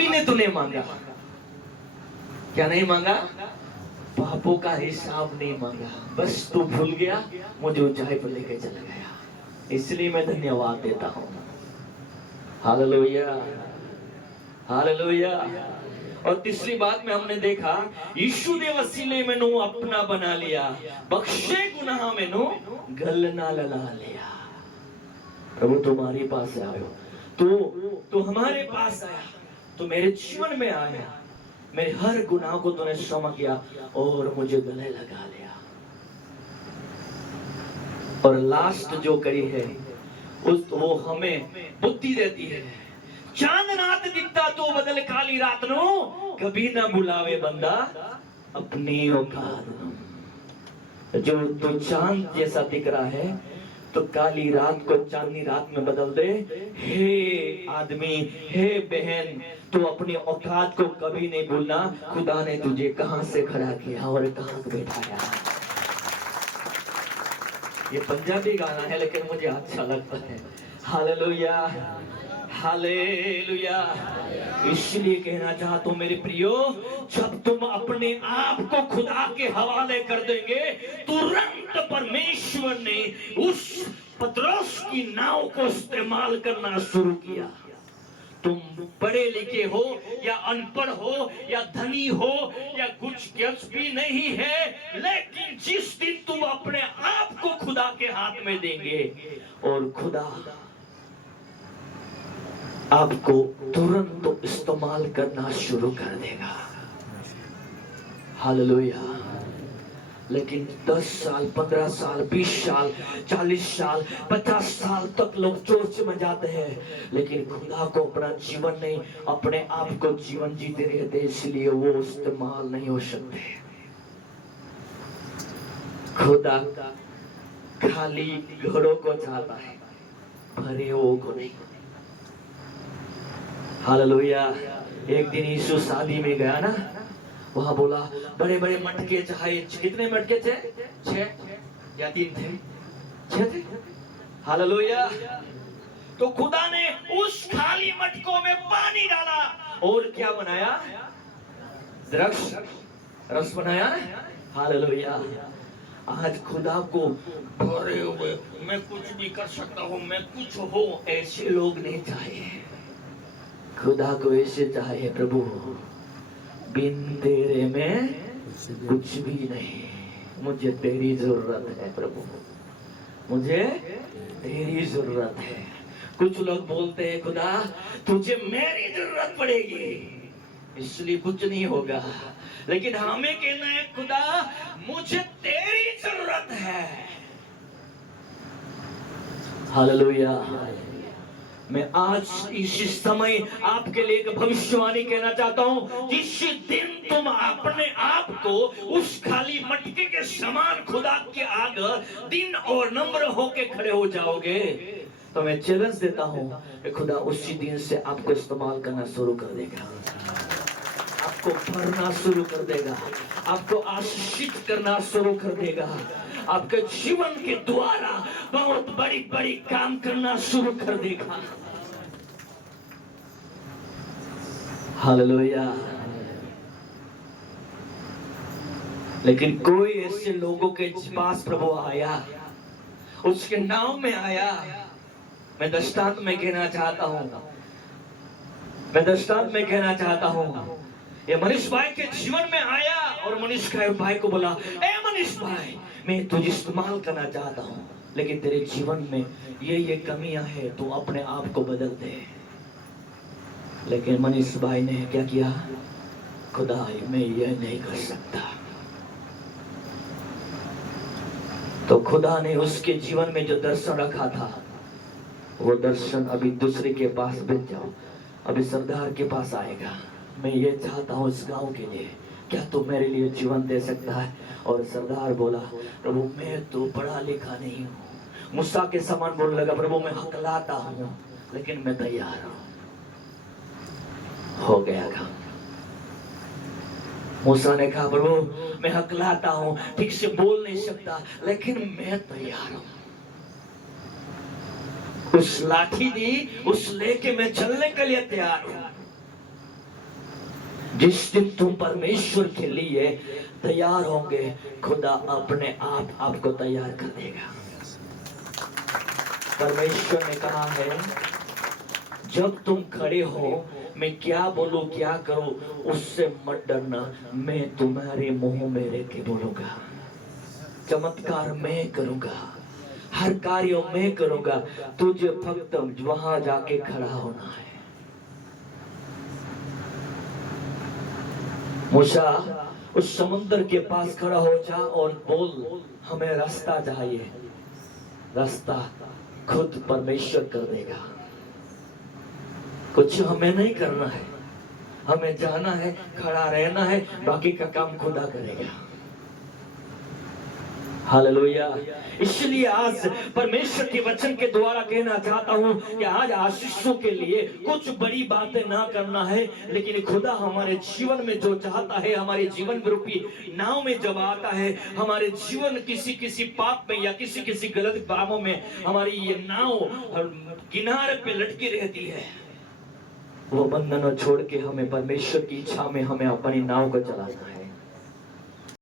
पापी ने तूने मांगा, क्या नहीं मांगा? पापों का हिसाब नहीं मांगा, बस तू भूल गया, मुझे ऊंचाई पर लेके चला गया। इसलिए मैं धन्यवाद देता हूँ। Hallelujah, hallelujah. और तीसरी बात में हमने देखा, यीशु ने वसीले मैनू अपना बना लिया, बख्शे गुनाह मैनू गल नाल ला लिया। प्रभु तुम्हारे पास आयो, तू हमारे पास आया, तू मेरे जीवन में आया, मेरे हर गुनाह को तूने क्षमा किया और मुझे गले लगा लिया। और लास्ट जो करी है वो हमें बुद्धि देती है। चांद रात दिखता तो बदल काली रात नो, कभी ना बुलावे बंदा अपनी औकात। जो तो चांद जैसा दिख रहा है तो काली रात को चांदनी रात में बदल दे। हे आदमी, हे बहन, तू अपनी औकात को कभी नहीं भूलना। खुदा ने तुझे कहां से खड़ा किया और कहां बैठाया। ये पंजाबी गाना है लेकिन मुझे अच्छा लगता है। Hallelujah, hallelujah. इसलिए कहना चाहता हूं मेरे प्रियो, जब तुम अपने आप को खुदा के हवाले कर देंगे, तुरंत परमेश्वर ने उस पतरस की नाव को इस्तेमाल करना शुरू किया। तुम पढ़े लिखे हो या अनपढ़ हो या धनी हो या कुछ भी नहीं है, लेकिन जिस दिन तुम अपने आप को खुदा के हाथ में देंगे और खुदा आपको तुरंत इस्तेमाल करना शुरू कर देगा। हालेलुया। लेकिन 10 साल, 15 साल, 20 साल, 40 साल, 50 साल तक लोग चर्च में जाते हैं, लेकिन खुदा को अपना जीवन नहीं, अपने आप को जीवन जीते रहते, इसलिए वो इस्तेमाल नहीं हो सकते। खुदा खाली घड़ों को चाहता है, भरे हुओं को नहीं। हालेलुया। एक दिन यीशु शादी में गया ना, वहां बोला बड़े बड़े मटके चाहे, कितने मटके थे? 6 या 3 थे? 6 थे। हालेलुया। तो खुदा ने उस खाली मटकों में पानी डाला और क्या बनाया? द्राक्ष रस बनाया ना। हालेलुया। आज खुदा को भरे हुए, मैं कुछ नहीं कर सकता हूँ, मैं कुछ हो, ऐसे लोग नहीं चाहिए। खुदा को ऐसे चाहिए, प्रभु बिन तेरे में कुछ भी नहीं, मुझे तेरी जरूरत है प्रभु, मुझे तेरी जरूरत है। कुछ लोग बोलते हैं खुदा तुझे मेरी जरूरत पड़ेगी इसलिए कुछ नहीं होगा, लेकिन हमें कहना है खुदा मुझे तेरी जरूरत है। हालेलुया। मैं आज इस समय आपके लिए एक भविष्यवाणी कहना चाहता हूं, जिस दिन तुम अपने आप को उस खाली मटके के समान खुदा के आगे दिन और नम्र होके खड़े हो जाओगे, तो मैं चैलेंज देता हूं कि खुदा उसी दिन से आपको इस्तेमाल करना शुरू कर देगा, आपको भरना शुरू कर देगा, आपको आशीषित करना शुरू कर देगा, आपके जीवन के द्वारा बहुत बड़ी बड़ी काम करना शुरू कर देगा। हालेलुया। लेकिन कोई ऐसे लोगों के पास प्रभु आया, उसके नाम में आया। मैं दृष्टांत में कहना चाहता हूं, मैं दृष्टांत में कहना चाहता हूं, ये मनीष भाई के जीवन में आया और मनीष भाई को बोला, ए मनीष भाई मैं तुझे इस्तेमाल करना चाहता हूं, लेकिन तेरे जीवन में ये कमियां है, तू अपने आप को बदल दे। लेकिन मनीष भाई ने क्या किया? खुदा मैं ये नहीं कर सकता। तो खुदा ने उसके जीवन में जो दर्शन रखा था, वो दर्शन अभी दूसरे के पास भेज जाओ, अभी सरदार के पास आएगा। मैं ये चाहता हूँ इस गांव के लिए, क्या तू मेरे लिए जीवन दे सकता है? और सरदार बोला, प्रभु मैं तो पढ़ा लिखा नहीं हूँ। मूसा के समान बोलने लगा, प्रभु मैं हकलाता हूँ लेकिन मैं तैयार हूँ। हो गया काम। मूसा ने कहा, प्रभु मैं हकलाता हूँ, ठीक से बोल नहीं सकता, लेकिन मैं तैयार हूँ। उस लाठी दी, उस लेके मैं चलने के लिए तैयार हूँ। जिस दिन तुम परमेश्वर के लिए तैयार होंगे, खुदा अपने आप आपको तैयार कर देगा। परमेश्वर ने कहा है, जब तुम खड़े हो, मैं क्या बोलूं क्या करूं उससे मत डरना, मैं तुम्हारे मुंह में रह के बोलूंगा, चमत्कार मैं करूंगा, हर कार्य मैं करूंगा, तुझे फक्त वहां जाके खड़ा होना है। मूसा उस समुद्र के पास खड़ा हो जा और बोल, हमें रास्ता चाहिए। रास्ता खुद परमेश्वर कर देगा, कुछ हमें नहीं करना है, हमें जाना है, खड़ा रहना है, बाकी का काम खुदा करेगा। हालेलुया। इसलिए आज परमेश्वर के वचन के द्वारा कहना चाहता हूं कि आज आशीषों के लिए कुछ बड़ी बातें ना करना है, लेकिन खुदा हमारे जीवन में जो चाहता है, हमारे जीवन रूपी नाव में जब आता है, हमारे जीवन किसी पाप में या किसी गलत कामों में हमारी ये नाव किनारे पे लटकी रहती है, वो बंधन छोड़ के हमें परमेश्वर की इच्छा में हमें अपनी नाव को चलाना है।